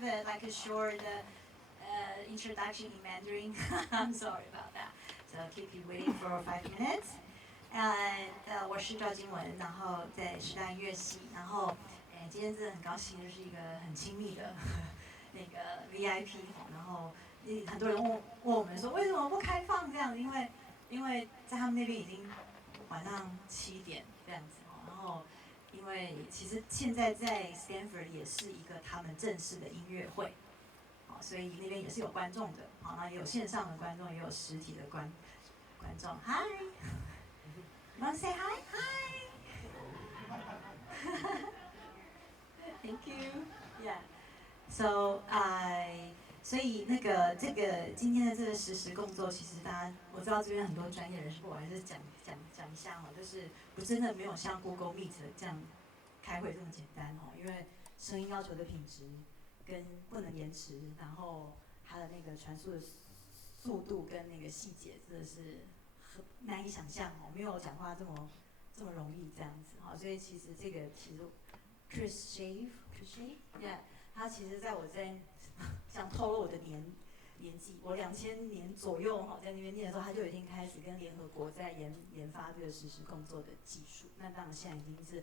have like a short introduction in Mandarin. I'm sorry about that. So keep you waiting for 5 minutes. 我是赵金文，然后在师大音乐系，然后今天真的很高兴，就是一个很亲密的那个 VIP 然后很多人问我们说为什么不开放这样，因为在他们那边已经晚上7点这样子然后因为其实现在在 Stanford 也是一个他们正式的音乐会，所以那边也是有观众的，那也有线上的观众，也有实体的观众。Hi, you want to say hi? Hi. Thank you. Yeah. So, 所以这个今天的这个实时共奏，其实我知道这边很多专业人士，我还是讲一下就是真的没有像 Google Meet 这样开会这么简单因为声音要求的品质跟不能延迟，然后它的那个传输的速度跟那个细节真的是很难以想象没有讲话这么容易这样子所以其实这个Chris Chafe，yeah， 他其实在我在想透露我的年纪，我2000年左右在那边念的时候，他就已经开始跟联合国在研发这个实时共奏的技术。那当然现在已经是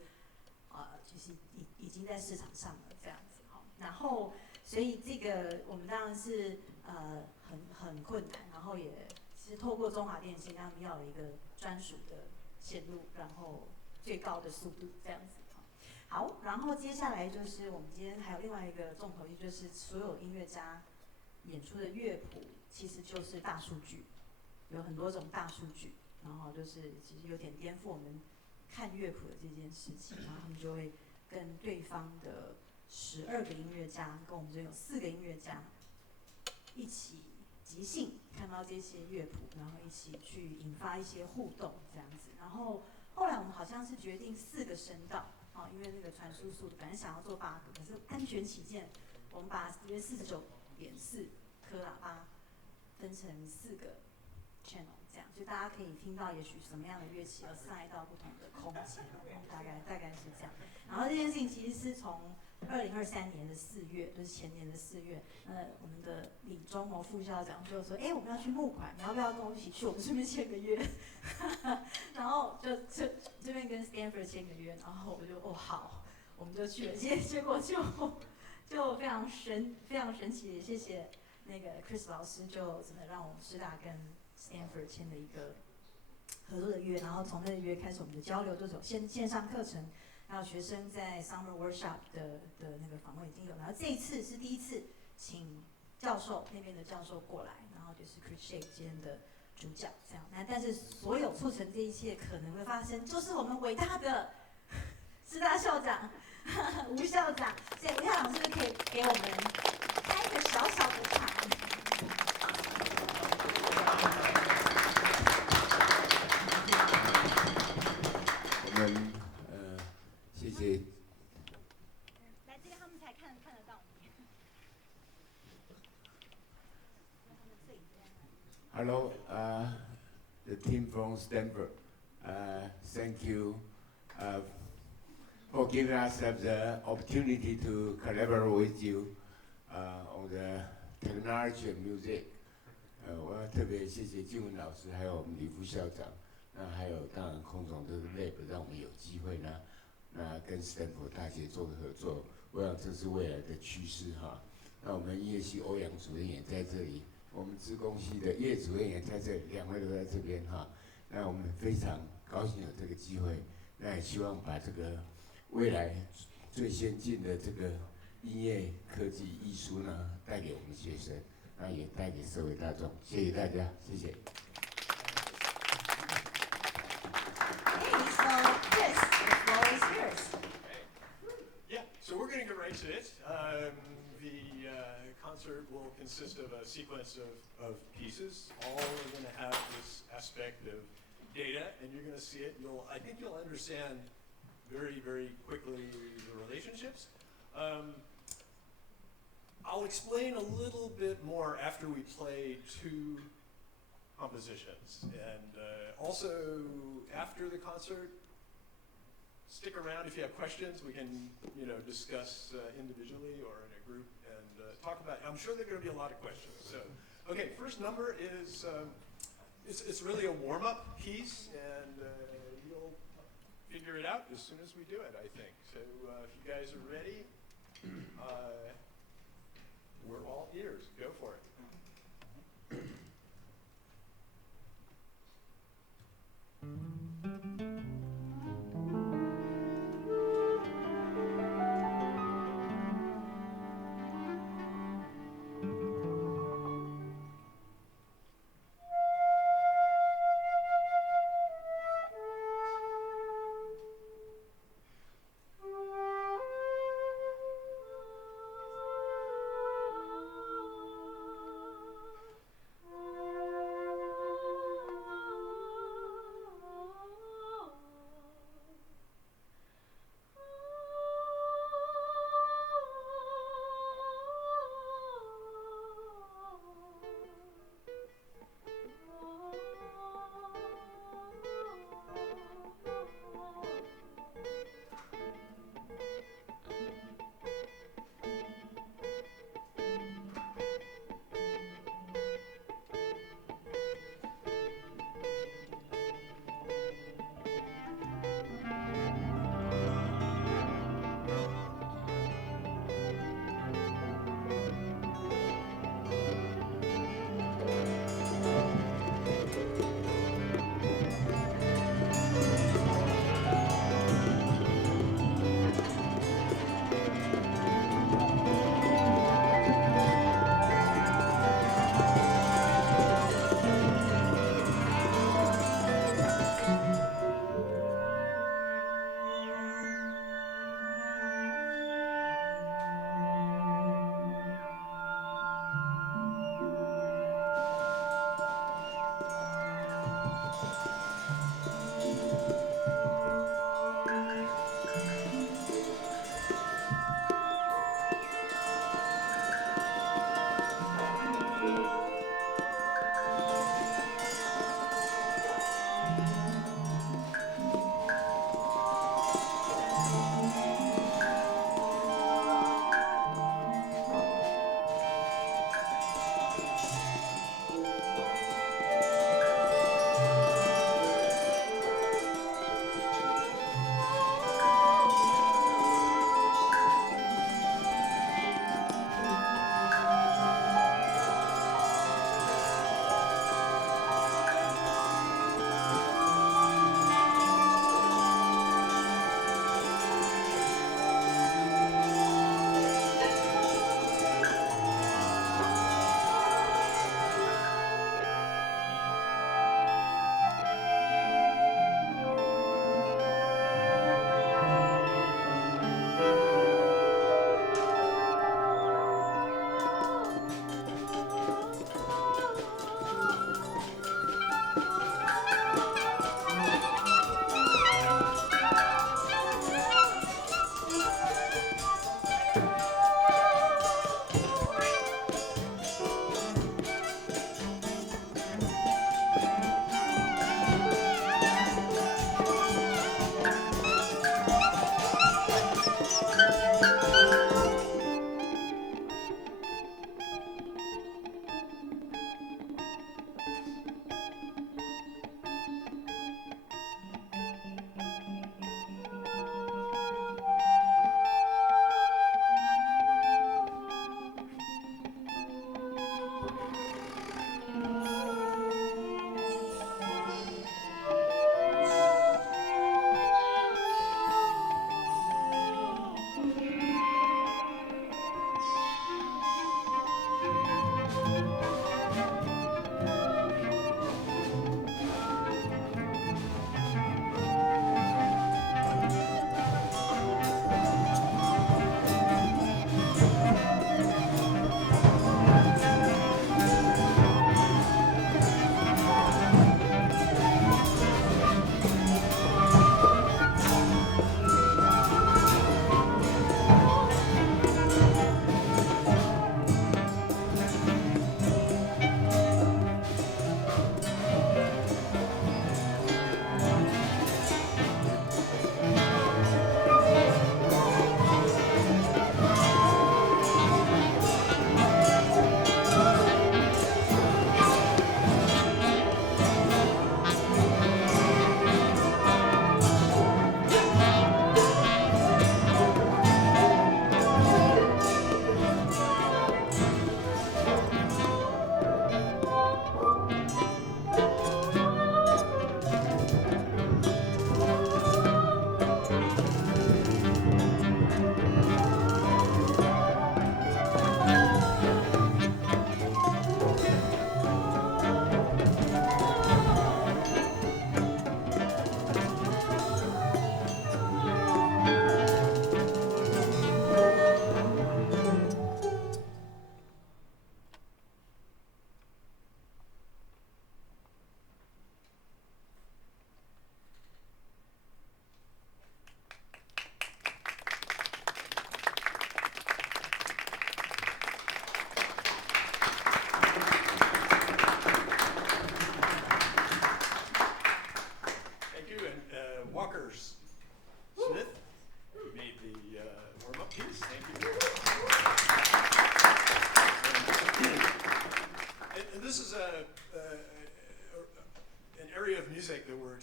就是已经在市场上了这样子然后所以这个我们当然是很困难，然后也是透过中华电信他们要了一个专属的线路，然后最高的速度这样子。好，然后接下来就是我们今天还有另外一个重头戏，就是所有音乐家演出的乐谱其实就是大数据，有很多种大数据，然后就是其实有点颠覆我们看乐谱的这件事情，然后他们就会跟对方的12个音乐家，跟我们这有4个音乐家一起即兴看到这些乐谱，然后一起去引发一些互动这样子。然后后来我们好像是决定4个声道。因为那个传输速度，本来想要做8个，可是安全起见，我们把约49.4颗喇叭分成4个 channel， 这样就大家可以听到也许什么样的乐器而塞到不同的空间，大概是这样。然后这件事情其实是从2023年的4月，就是前年的4月，我们的李忠谋副校长就说，我们要去募款，你要不要跟我们一起去？我们顺便签个约。然后就这边跟 Stanford 签个约，然后我就好，我们就去了。结果就非常神奇，也谢谢那个 Chris 老师，就真的让我们师大跟 Stanford 签了一个合作的约，然后从那个约开始我们的交流，就是有线上课程，还有学生在 Summer Workshop 的那个访问已经有，然后这一次是第一次请教授那边的教授过来，然后就是 Chris Chafe 今天的主角这样。但是所有促成这一切可能会发生，就是我们伟大的师大校长吴校长，所以吴校长是不是可以给我们开一个小小的场？我们谢谢。来这边他们才看得到你。Hello, the team from Stanford. Thank you for giving us the opportunity to collaborate with you on the technology and music. 我要特别谢谢金文老师，还有我们李副校长，那还有当然空总这个 lab 让我们有机会呢，那跟斯坦福大学做合作，我想这是未来的趋势哈。那我们音乐系欧阳主任也在这里。我们资工系的叶主任也在这里，2位都在这边哈。那我们非常高兴有这个机会，那也希望把这个未来最先进的这个音乐、科技、艺术呢，带给我们学生，那也带给社会大众。谢谢大家，谢谢。Yeah, so we're going to get right to it. The concert will consist of a sequence of pieces. All are going to have this aspect of data, and you're going to see it. I think you'll understand very, very quickly the relationships. I'll explain a little bit more after we play 2 compositions. And also, after the concert, stick around if you have questions. We can, discuss individually or in a group and talk about. I'm sure there are going to be a lot of questions. So, okay, first number is it's really a warm-up piece, and you'll figure it out as soon as we do it, I think. So, if you guys are ready, we're all ears. Go for it.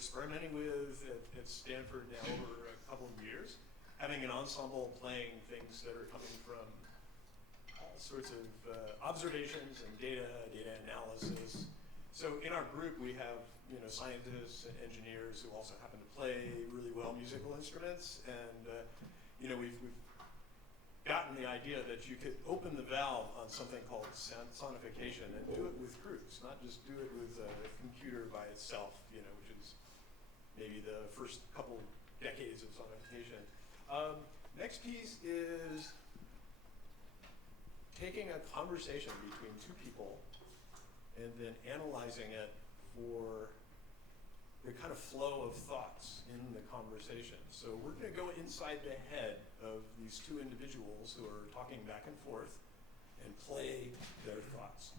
experimenting with at Stanford now over a couple of years, having an ensemble playing things that are coming from all sorts of observations and data analysis. So in our group, we have scientists and engineers who also happen to play really well musical instruments, and we've gotten the idea that you could open the valve on something called sonification and do it with groups, not just do it with a computer by itself, which is maybe the first couple decades of sonification. Next piece is taking a conversation between two people and then analyzing it for the kind of flow of thoughts in the conversation. So we're going to go inside the head of these two individuals who are talking back and forth and play their thoughts.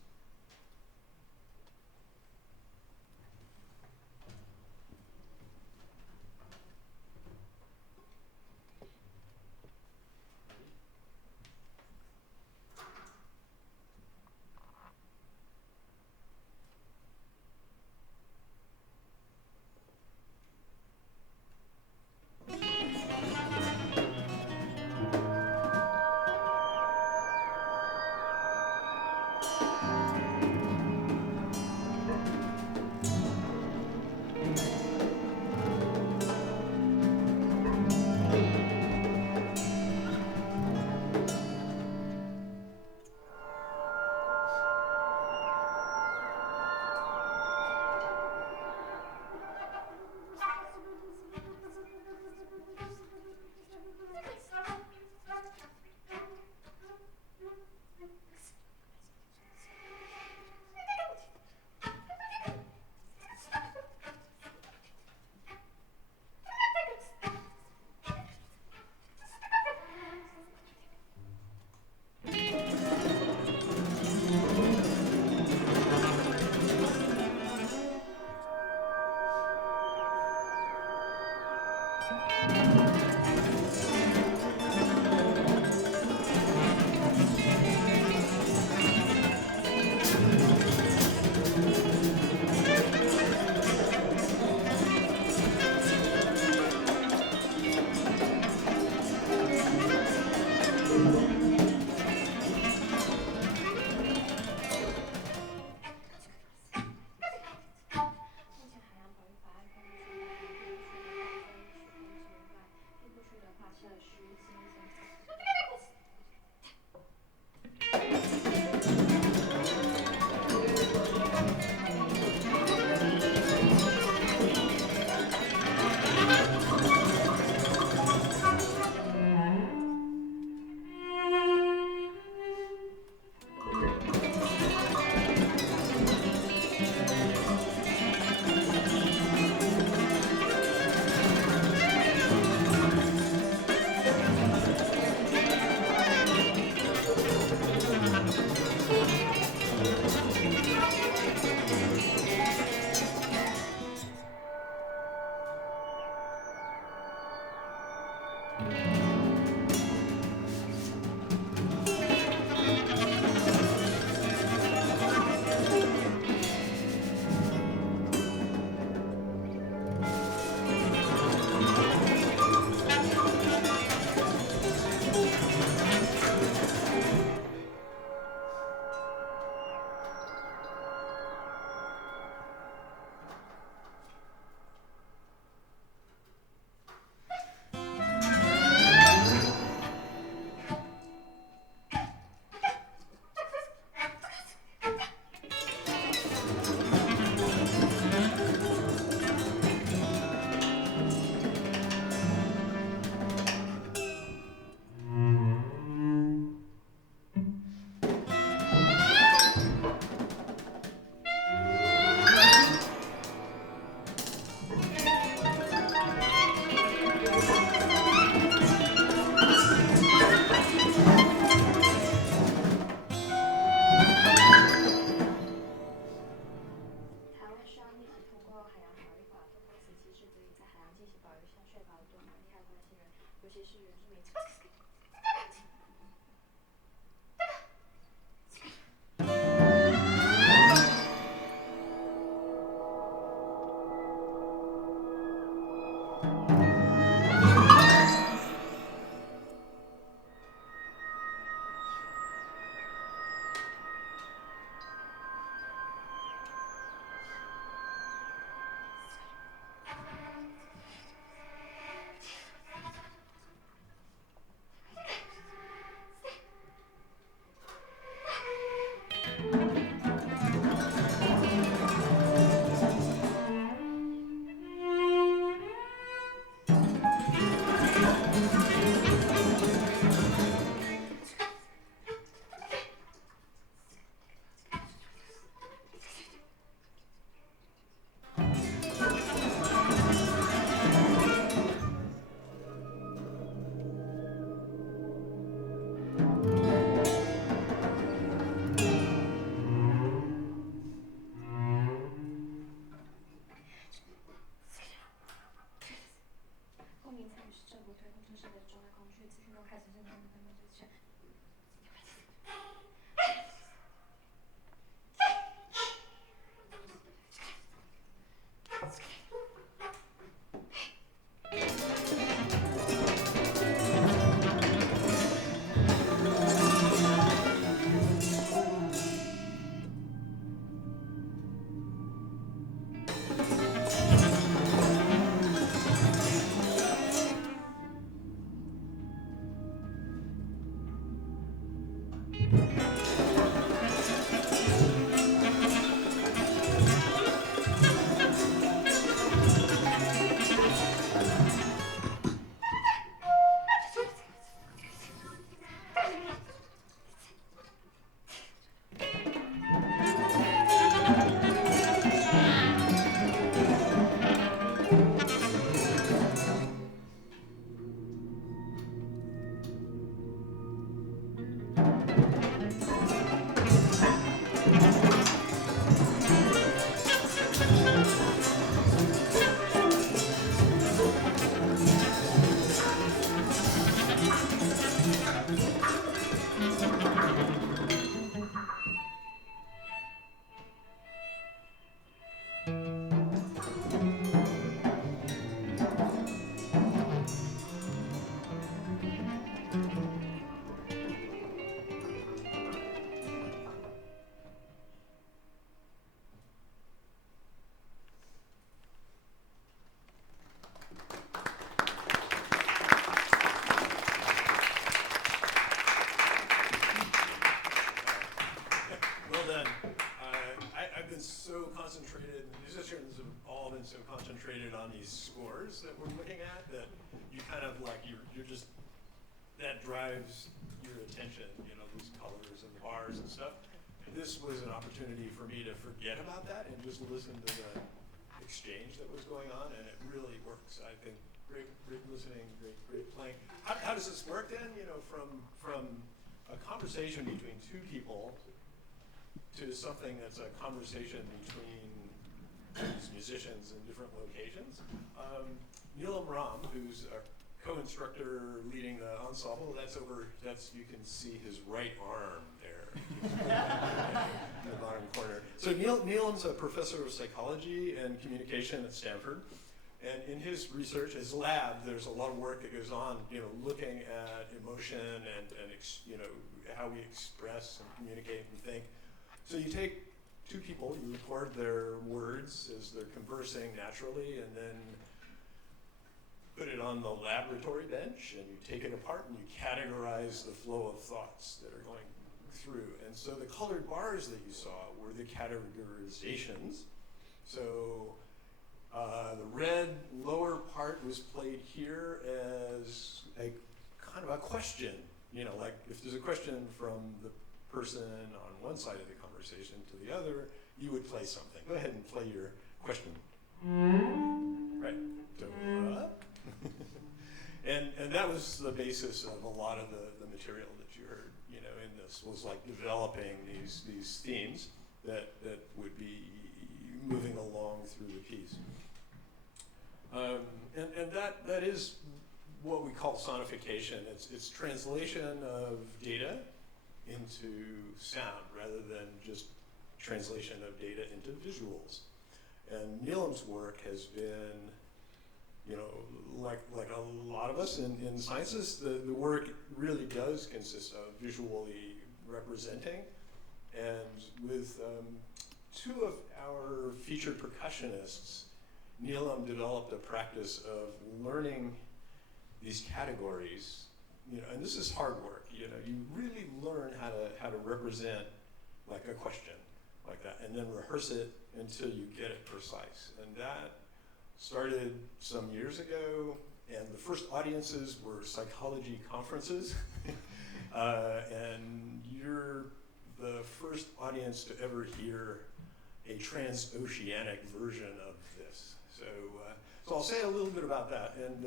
concentrated, the musicians have all been so concentrated on these scores that we're looking at that you kind of like, you're just, that drives your attention, you know, these colors and the bars and stuff. This was an opportunity for me to forget about that and just listen to the exchange that was going on, and it really works. I think great listening, great playing. How does this work then? You know, from a conversation between two people to something that's a conversation between these musicians in different locations. Neelam Ram, who's a co-instructor leading the ensemble, you can see his right arm there in the bottom corner. So Neelam's a professor of psychology and communication at Stanford. And in his research, his lab, there's a lot of work that goes on, you know, looking at emotion and you know, how we express and communicate and think. So you take two people, you record their words as they're conversing naturally, and then put it on the laboratory bench, and you take it apart and you categorize the flow of thoughts that are going through. And so the colored bars that you saw were the categorizations. So the red lower part was played here as a kind of a question. You know, like if there's a question from the person on one side of the conversation to the other, you would play something. Go ahead and play your question. Right. So, and that was the basis of a lot of the material that you heard, you know, in this, was like developing these themes that would be moving along through the piece. And that is what we call sonification. It's translation of data into sound rather than just translation of data into visuals. And Neelam's work has been, you know, like a lot of us in sciences, the work really does consist of visually representing. And with two of our featured percussionists, Neelam developed a practice of learning these categories, you know, and this is hard work, you know, you really learn how to represent like a question like that, and then rehearse it until you get it precise. And that started some years ago, and the first audiences were psychology conferences, and you're the first audience to ever hear a transoceanic version of this. So I'll say a little bit about that, and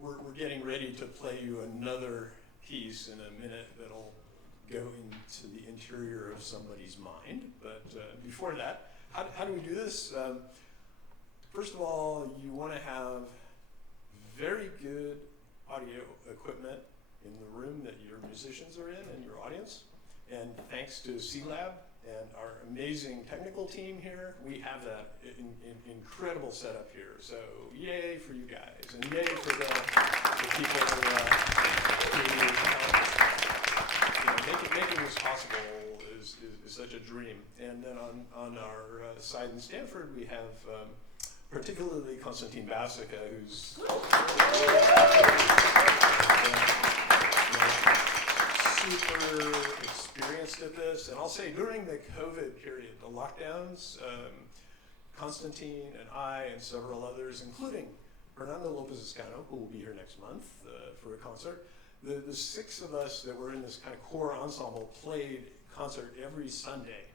we're getting ready to play you another piece in a minute that'll go into the interior of somebody's mind. But before that, how do we do this? First of all, you want to have very good audio equipment in the room that your musicians are in and your audience. And thanks to C-Lab and our amazing technical team here, we have that incredible setup here. So yay for you guys, and yay for the people who making this possible is such a dream. And then on our side in Stanford, we have particularly Konstantin Basika, who's super experienced at this. And I'll say during the COVID period, the lockdowns, Konstantin and I and several others, including Fernando Lopez-Escano, who will be here next month for a concert, the six of us that were in this kind of core ensemble played concert every Sunday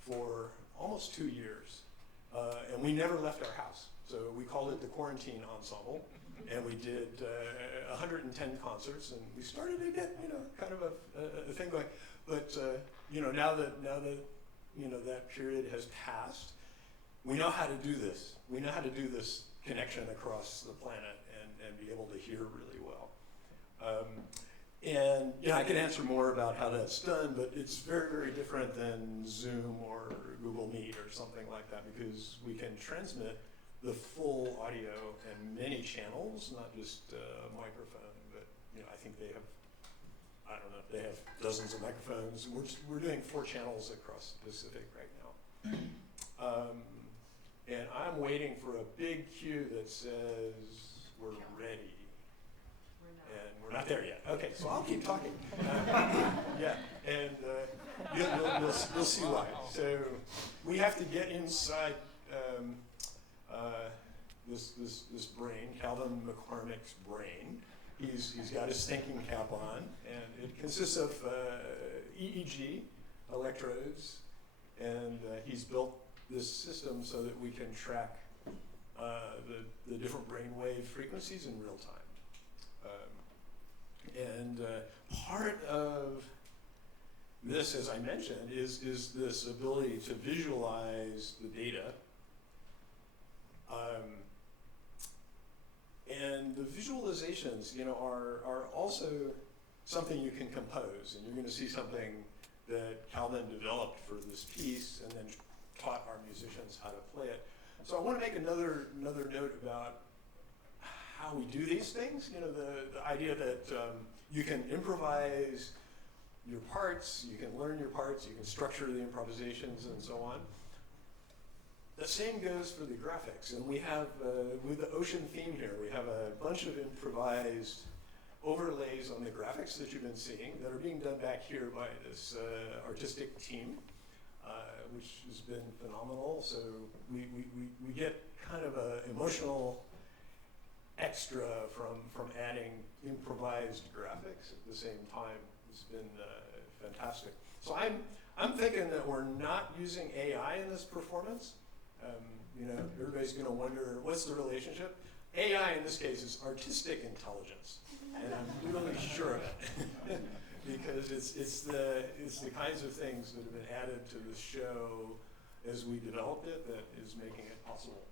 for almost 2 years. And we never left our house. So we called it the Quarantine Ensemble. And we did 110 concerts, and we started to get, you know, kind of a thing going. But you know, now that you know that period has passed, we know how to do this. We know how to do this connection across the planet and be able to hear really well. And you know, I can answer more about how that's done, but it's very, very different than Zoom or Google Meet or something like that, because we can transmit the full audio and many channels, not just a microphone, but you know, I think they have, I don't know, they have dozens of microphones. We're doing 4 channels across the Pacific right now. And I'm waiting for a big cue that says we're ready. And we're not there yet. Okay, so I'll keep talking. Yeah, and You'll see why. So we have to get inside this brain, Calvin McCormick's brain. He's got his thinking cap on, and it consists of EEG electrodes, and he's built this system so that we can track the different brainwave frequencies in real time. And part of this, as I mentioned, is this ability to visualize the data. And the visualizations, are also something you can compose, and you're going to see something that Calvin developed for this piece, and then taught our musicians how to play it. So I want to make another note about how we do these things. The idea that you can improvise your parts, you can learn your parts, you can structure the improvisations, and so on. The same goes for the graphics, and we have, with the ocean theme here, we have a bunch of improvised overlays on the graphics that you've been seeing that are being done back here by this artistic team, which has been phenomenal. So we get kind of an emotional extra from adding improvised graphics at the same time. It's been fantastic. So I'm thinking that we're not using AI in this performance. Everybody's going to wonder, what's the relationship? AI in this case is artistic intelligence, and I'm really sure of it, because it's the kinds of things that have been added to the show as we developed it that is making it possible.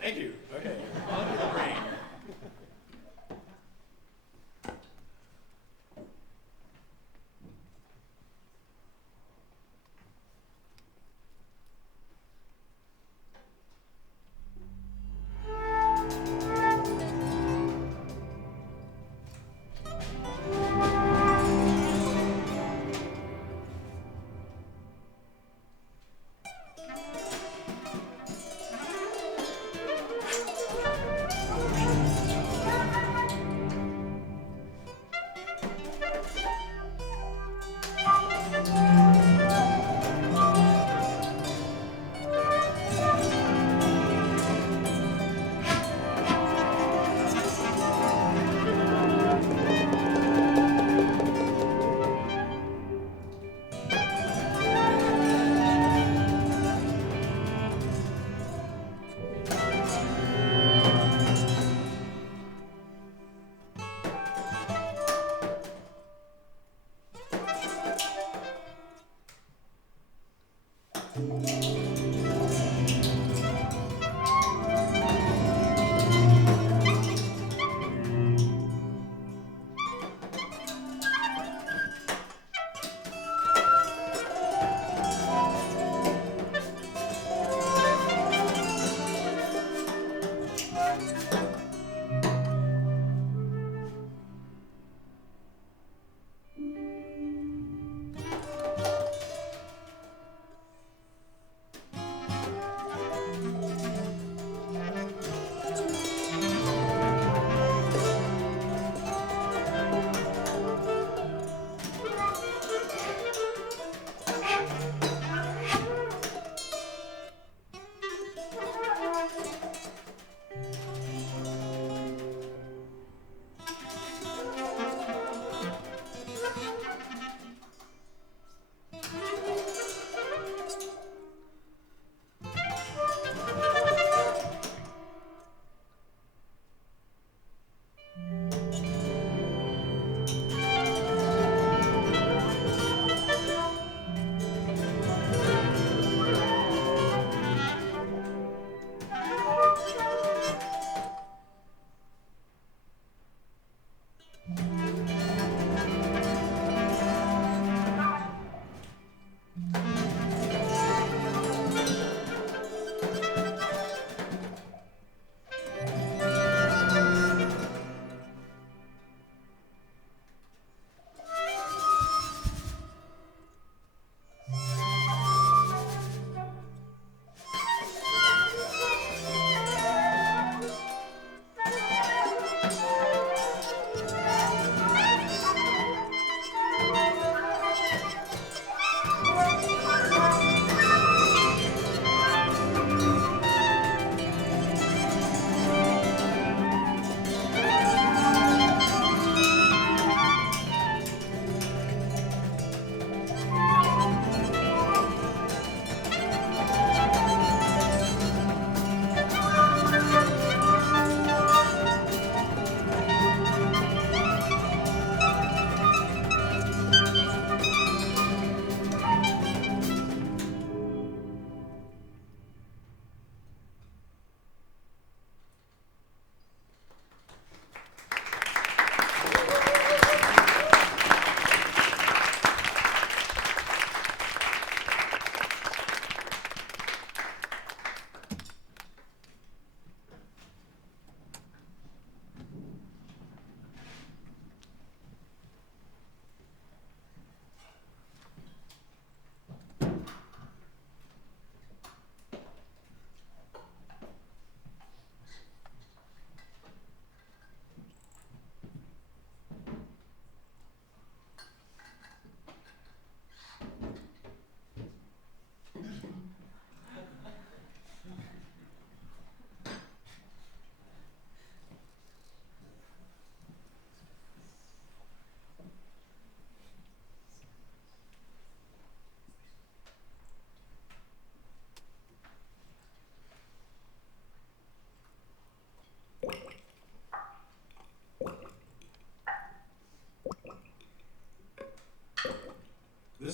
Thank you. Okay, on to the brain.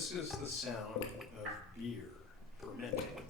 this is the sound of beer fermenting.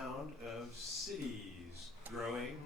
sound of cities growing.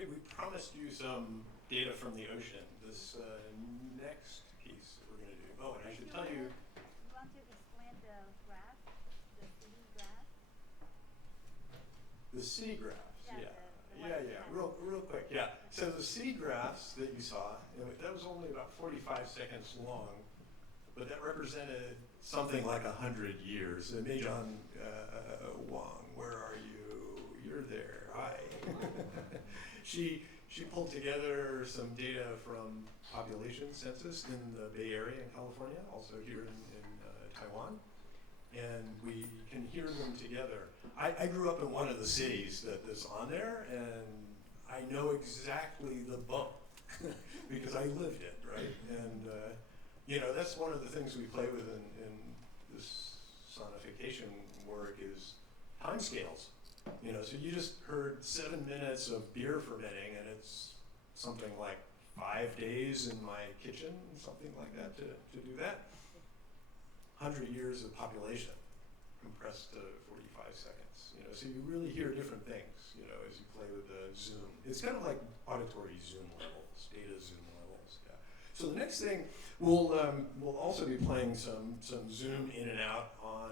We promised you some data from the ocean. This next piece that we're going to do. Oh, and I should tell you. You want to explain the graph, the city graph? The city graphs, Yeah, yeah. Real quick, yeah. So the city graphs that you saw, that was only about 45 seconds long, but that represented something like 100 years. Meijan Wang, where are you? You're there. Hi. She pulled together some data from population census in the Bay Area in California, also here in Taiwan, and we can hear them together. I grew up in one of the cities that's on there, and I know exactly the bump because I lived it, right? And that's one of the things we play with in this sonification work is timescales. So you just heard 7 minutes of beer fermenting, and it's something like 5 days in my kitchen, something like that, to do that. 100 years of population compressed to 45 seconds. So you really hear different things, as you play with the zoom. It's kind of like auditory zoom levels, data zoom levels. Yeah. So the next thing, we'll also be playing some zoom in and out on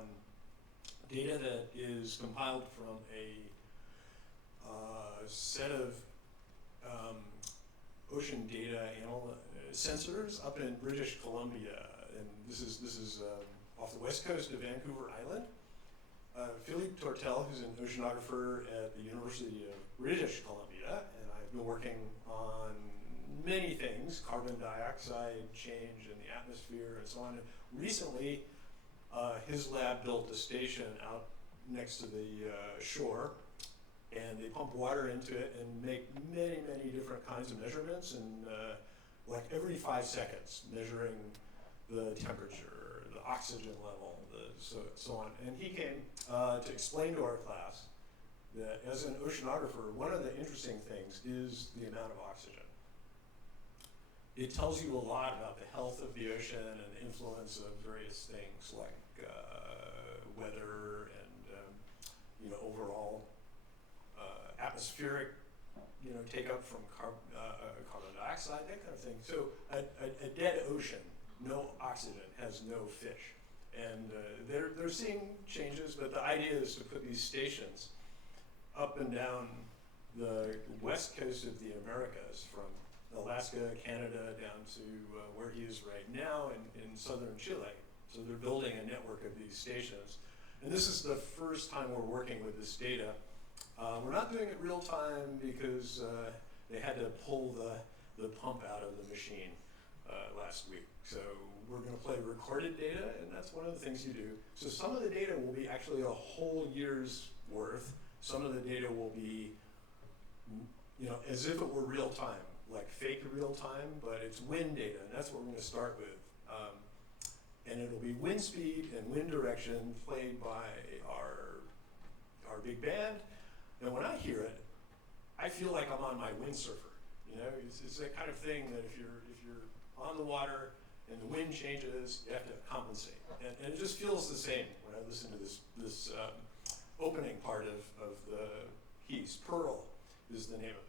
data that is compiled from a set of ocean data sensors up in British Columbia, and this is off the west coast of Vancouver Island. Philippe Tortel, who's an oceanographer at the University of British Columbia, and I've been working on many things, carbon dioxide change in the atmosphere and so on. And recently, his lab built a station out next to the shore, and they pump water into it and make many, many different kinds of measurements, and like every 5 seconds, measuring the temperature, the oxygen level, so on. And he came to explain to our class that as an oceanographer, one of the interesting things is the amount of oxygen. It tells you a lot about the health of the ocean and the influence of various things like weather and overall atmospheric take up from carbon dioxide, that kind of thing. So a dead ocean, no oxygen, has no fish. And they're seeing changes, but the idea is to put these stations up and down the west coast of the Americas, from Alaska, Canada, down to where he is right now in southern Chile. So they're building a network of these stations. And this is the first time we're working with this data. We're not doing it real time because they had to pull the pump out of the machine last week. So we're going to play recorded data, and that's one of the things you do. So some of the data will be actually a whole year's worth. Some of the data will be, as if it were real time, like fake real time, but it's wind data, and that's what we're going to start with. And it'll be wind speed and wind direction played by our big band. And when I hear it, I feel like I'm on my windsurfer. It's that kind of thing that if you're on the water and the wind changes, you have to compensate. And it just feels the same when I listen to this opening part of the piece. Pearl is the name of it.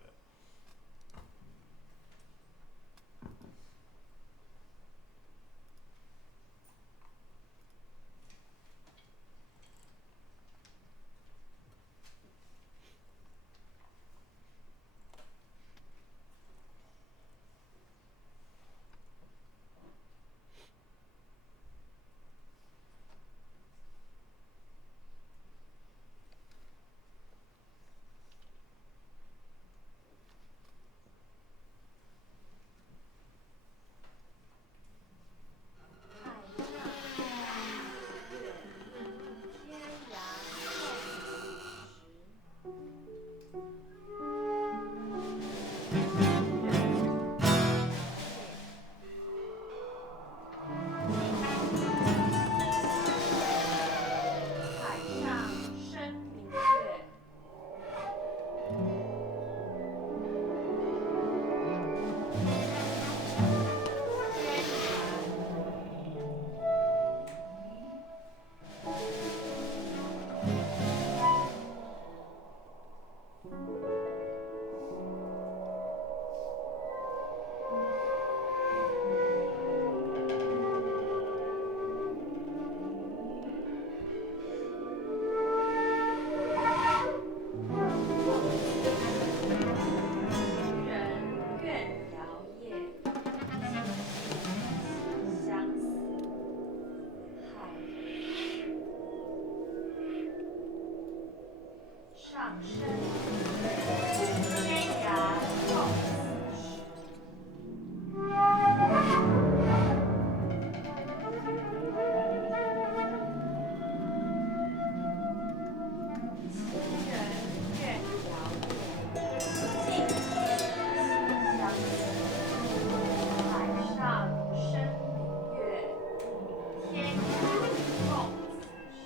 上升，天涯共此时。亲人怨遥远，近日相思。海上生明月，天涯共此时。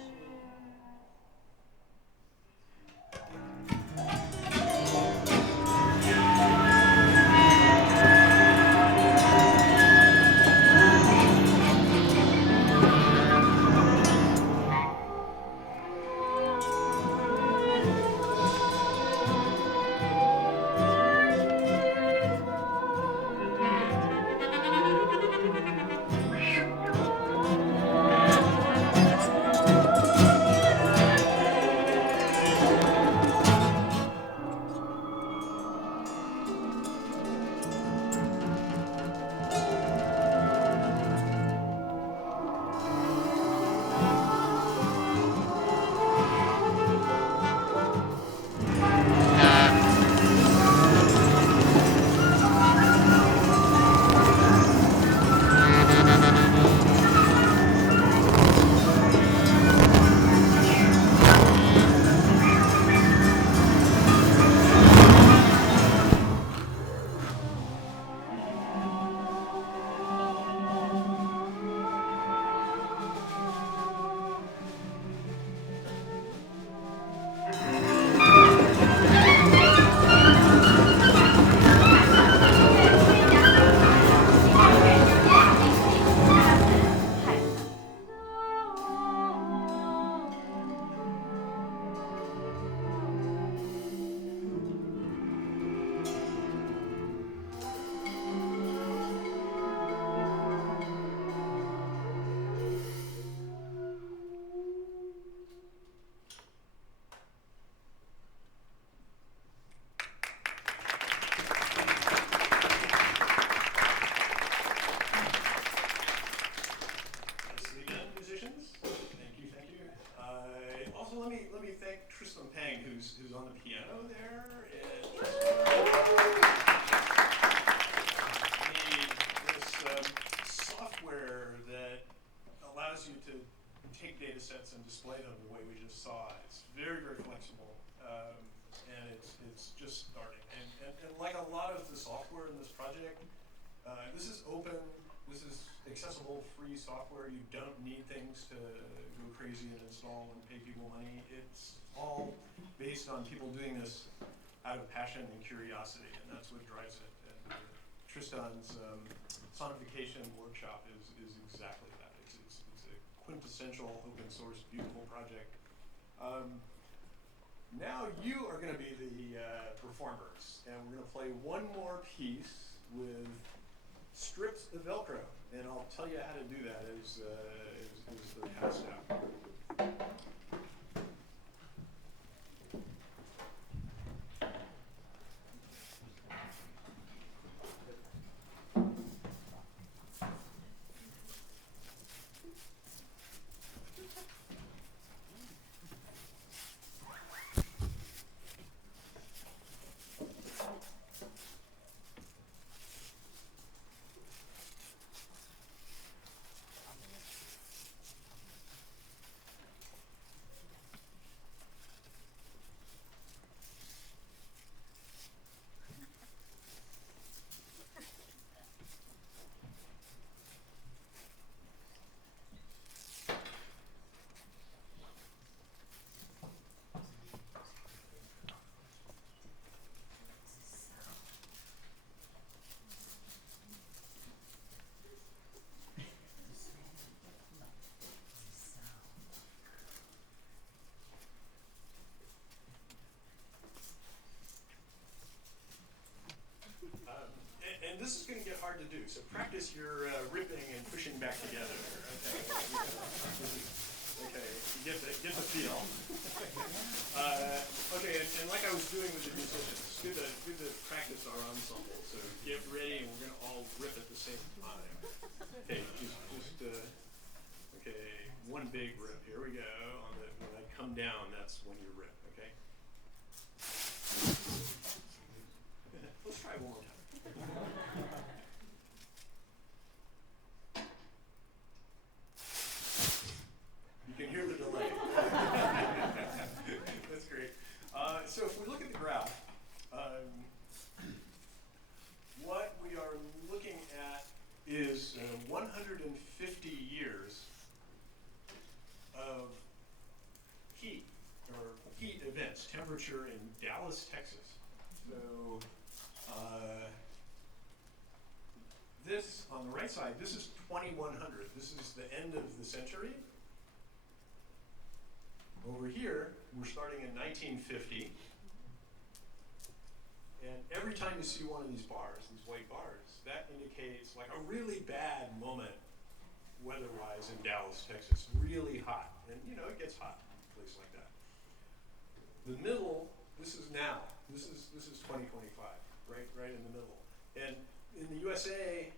Who's on the piano there, and this software that allows you to take data sets and display them the way we just saw. It's very, very flexible, and it's just starting. And like a lot of the software in this project, this is open. This is accessible, free software. You don't need things to go crazy and install and pay people money. It's all based on people doing this out of passion and curiosity, and that's what drives it. And Tristan's sonification workshop is exactly that. It's a quintessential open source, beautiful project. Now you are going to be the performers, and we're going to play one more piece with strips of Velcro, and I'll tell you how to do that as the pass out. And this is going to get hard to do, so practice your ripping and pushing back together. Okay, you get the feel. Okay, and like I was doing with the musicians, good to practice our ensemble. So get ready, and we're going to all rip at the same time. Okay, okay, one big rip. Here we go. When I come down, that's when you rip. Okay. You can hear the delay. That's great. So if we look at the graph, what we are looking at is 150 years of heat, or heat events, temperature in Dallas, Texas. So this, on the right side, this is 2100. This is the end of the century. Over here, we're starting in 1950. And every time you see one of these bars, these white bars, that indicates like a really bad moment weather-wise in Dallas, Texas. Really hot. And you know, it gets hot in a place like that. The middle, this is now. This is 2025, right in the middle. And in the USA,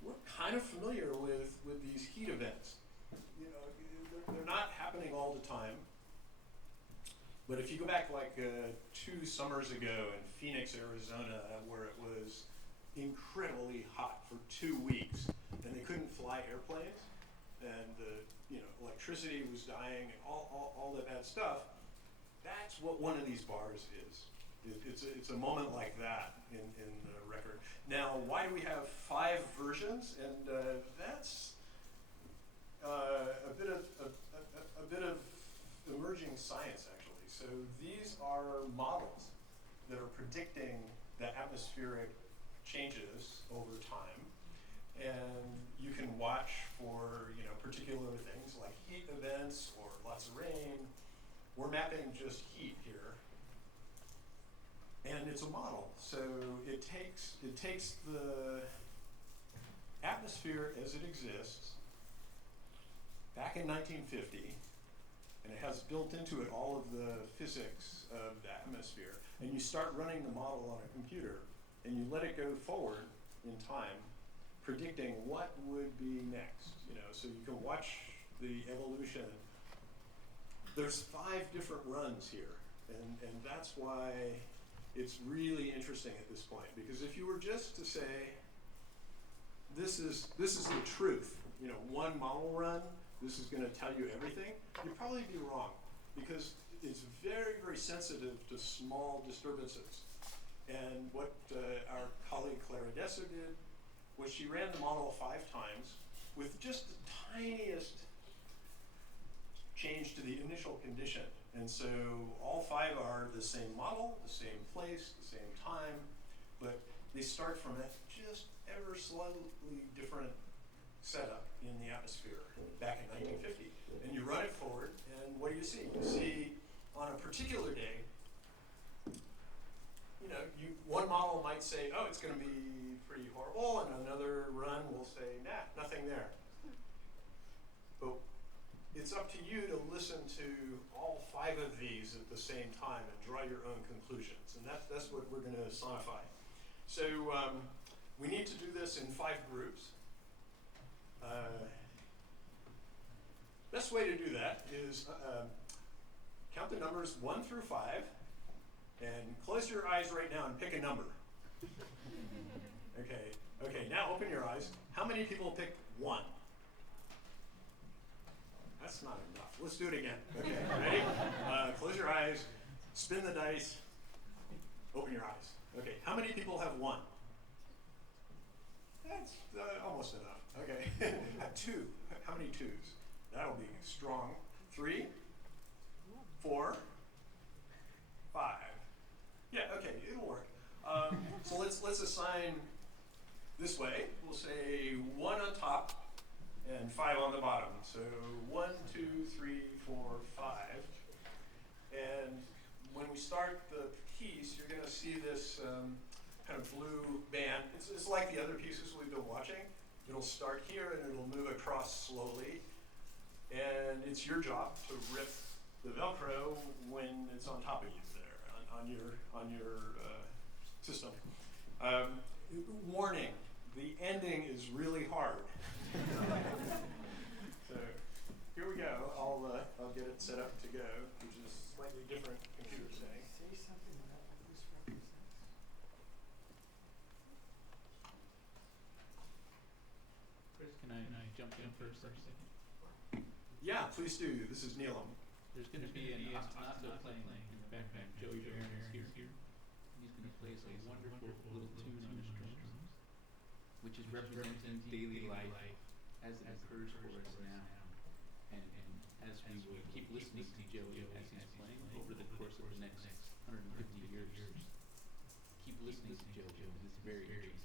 we're kind of familiar with these heat events. You know, they're not happening all the time. But if you go back like 2 summers ago in Phoenix, Arizona, where it was incredibly hot for 2 weeks, and they couldn't fly airplanes, and the electricity was dying, and all that bad stuff, that's what one of these bars is. It's a moment like that in the record. Now, why do we have 5 versions? And that's a bit of emerging science, actually. So these are models that are predicting the atmospheric changes over time, and you can watch for particular things like heat events or lots of rain. We're mapping just heat here, and it's a model. So it takes the atmosphere as it exists back in 1950. And it has built into it all of the physics of the atmosphere. And you start running the model on a computer, and you let it go forward in time, predicting what would be next. So you can watch the evolution. There's 5 different runs here, and that's why it's really interesting at this point. Because if you were just to say, this is the truth, one model run, this is going to tell you everything, you'd probably be wrong, because it's very, very sensitive to small disturbances. And what our colleague Clara Dessa did was she ran the model 5 times with just the tiniest change to the initial condition. And so all 5 are the same model, the same place, the same time, but they start from a just ever slightly different setup in the atmosphere back in 1950. And you run it forward, and what do you see? You see on a particular day, one model might say, oh, it's going to be pretty horrible, and another run will say, nah, nothing there. But it's up to you to listen to all 5 of these at the same time and draw your own conclusions. And that's what we're going to sonify. So we need to do this in 5 groups. Best way to do that is count the numbers 1 through 5, and close your eyes right now and pick a number. Okay, now open your eyes. How many people picked 1? That's not enough. Let's do it again. Okay, ready? Close your eyes, spin the dice, open your eyes. Okay, how many people have 1? That's almost enough. Okay, 2. How many 2s? That'll be strong. 3, 4, 5. Yeah, okay, it'll work. So let's assign this way. We'll say 1 on top and 5 on the bottom. So 1, 2, 3, 4, 5. And when we start the piece, you're going to see this kind of blue band. It's like the other pieces we've been watching. It'll start here and it'll move across slowly. And it's your job to rip the Velcro when it's on top of you there, on your system. Warning, the ending is really hard. So here we go. I'll get it set up to go, which is slightly different computer setting. Say something about what this represents. Can I jump in first? Yeah, please do. This is Neelam. There's going to be an ostinato playing in the background. Joey Barron is here. He's going to play us a wonderful little tune on his drums, which is representing daily life as it occurs for us now. And as we will keep listening to Joey as he's playing over the course of the next 150 years, keep listening to Joey. It's very interesting.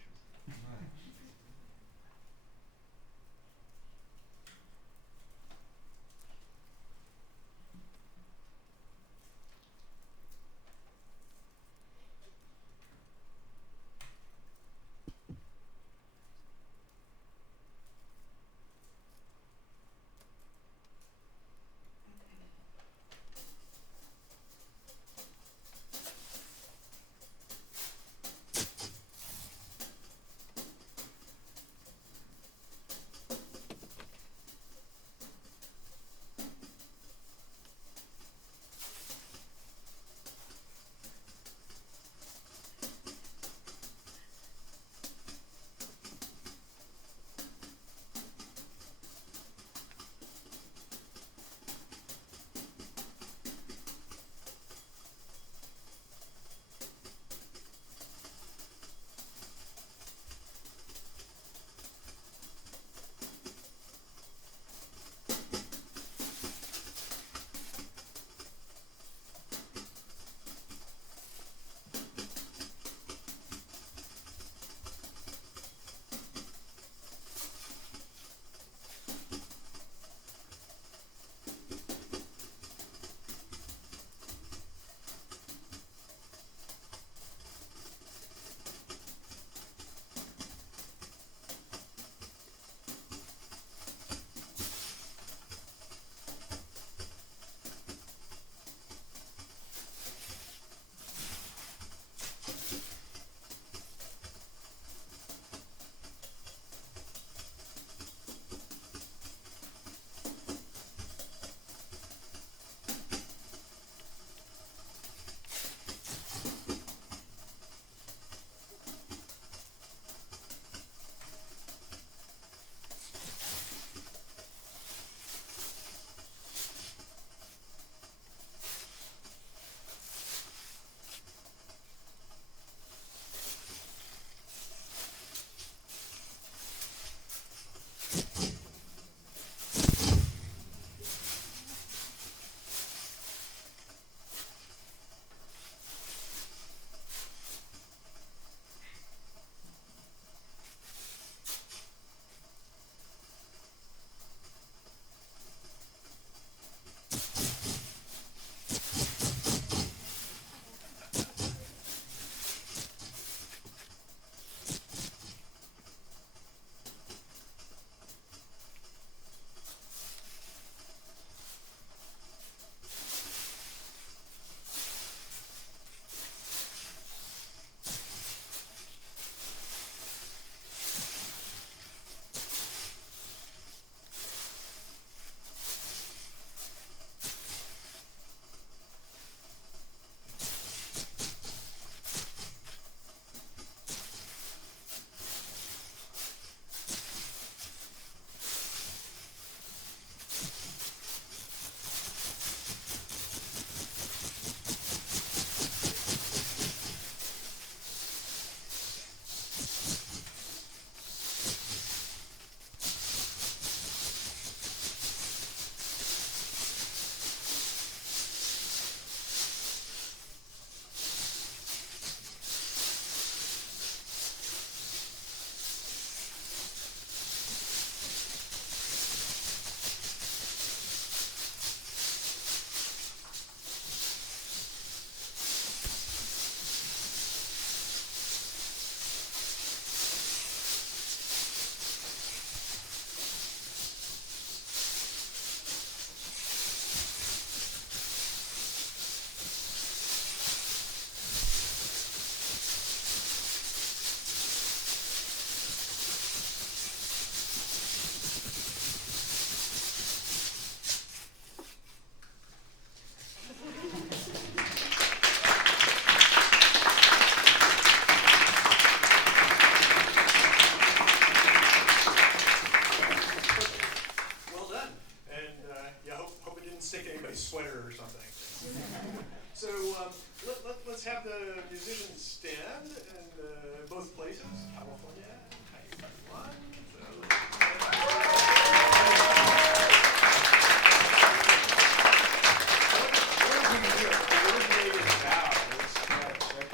So let's have the musicians stand in both places, California and Taiwan.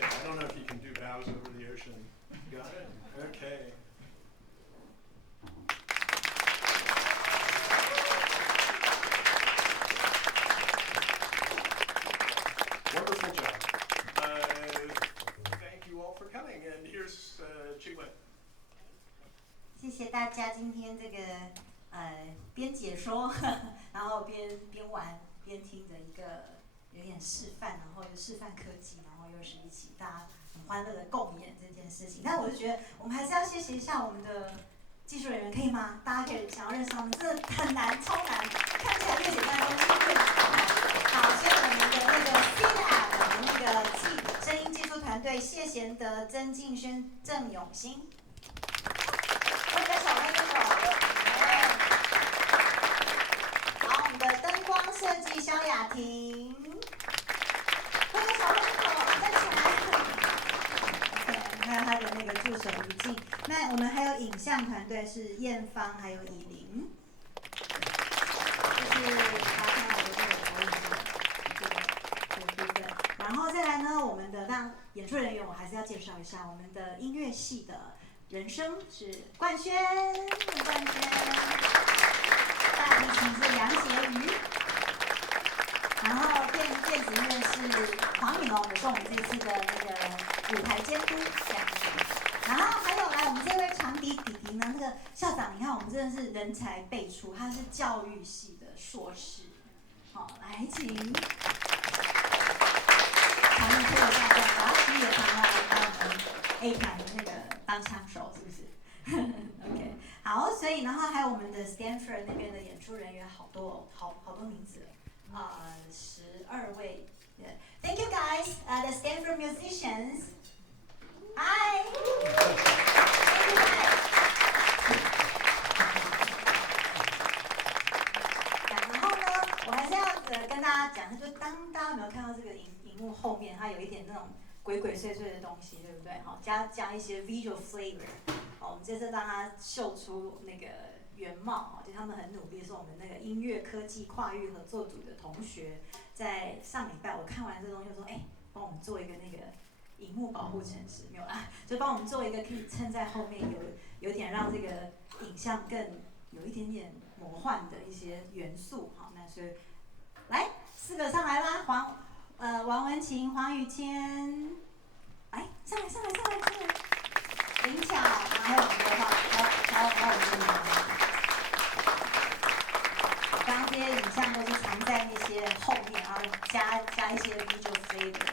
I don't know if you can do bows over the ocean. Got it? Okay. Wonderful job. Thank you all for coming. And here's Chi-Wen. 谢谢大家今天这个边解说，然后边玩边听的一个有点示范，然后又示范科技，然后又是一起大家很欢乐的共演这件事情。但我就觉得我们还是要谢谢一下我们的技术人员，可以吗？大家可以想要认识他们，真的很难，超难，看起来越简单的东西越难。好，所以我们的那个 C-Lab 的那个声音技术团队，谢贤德、曾敬轩、郑永新。挥个手，挥个手。好，我们的灯光设计萧雅婷，挥个手，挥个手，站起来。对，还有他的那个助手于静。那我们还有影像团队是燕芳，还有以琳。就是大家看到我的这个投影这个部分。然后再来呢，我们的演出人员我还是要介绍一下，我们的音乐系的。人声是冠轩，大提琴是梁洁瑜，然后电子音乐是黄敏龙，也是我们这次的那个舞台监督这样子。然后还有来我们这位长笛弟弟呢，那个校长，你看我们真的是人才辈出，他是教育系的硕士。好，来请长笛推我下降，然后西野堂来帮我们 A 团的那个。当枪手是不是？OK， 好，所以然后还有我们的 Stanford 那边的演出人员好多名字，12位。Thank you guys, the Stanford musicians. Hi. Thank you guys. 然后呢，我还是要跟大家讲，就是当大家有没有看到这个荧幕后面，它有一点那种。鬼鬼祟祟的东西，对不对？好，加一些 visual flavor， 好，我们这次让它秀出那个原貌，就他们很努力，是我们那个音乐科技跨域合作组的同学，在上礼拜我看完这东西，说，帮我们做一个那个荧幕保护程式，没有啦，就帮我们做一个可以衬在后面有点让这个影像更有一点点魔幻的一些元素，好，那所以来4个上来啦，王文琴、黄宇谦，来上来，林巧，还有我们的还有我们的刚刚这些影像都是藏在那些后面，然后加一些 visual flavor，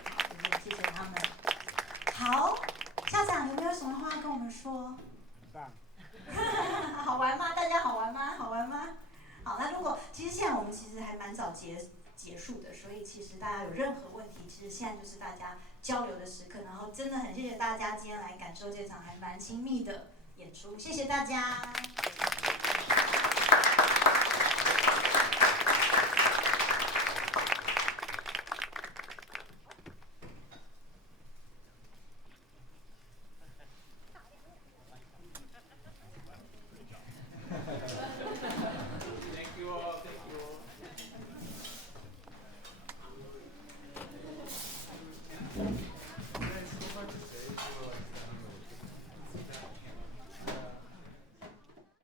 好，谢谢他们。好，校长有没有什么话跟我们说？很棒。好玩吗？大家好玩吗？好玩吗？好，那如果其实现在我们其实还蛮早结束的，所以其实大家有任何问题，其实现在就是大家交流的时刻。然后真的很谢谢大家今天来感受这场还蛮亲密的演出，谢谢大家。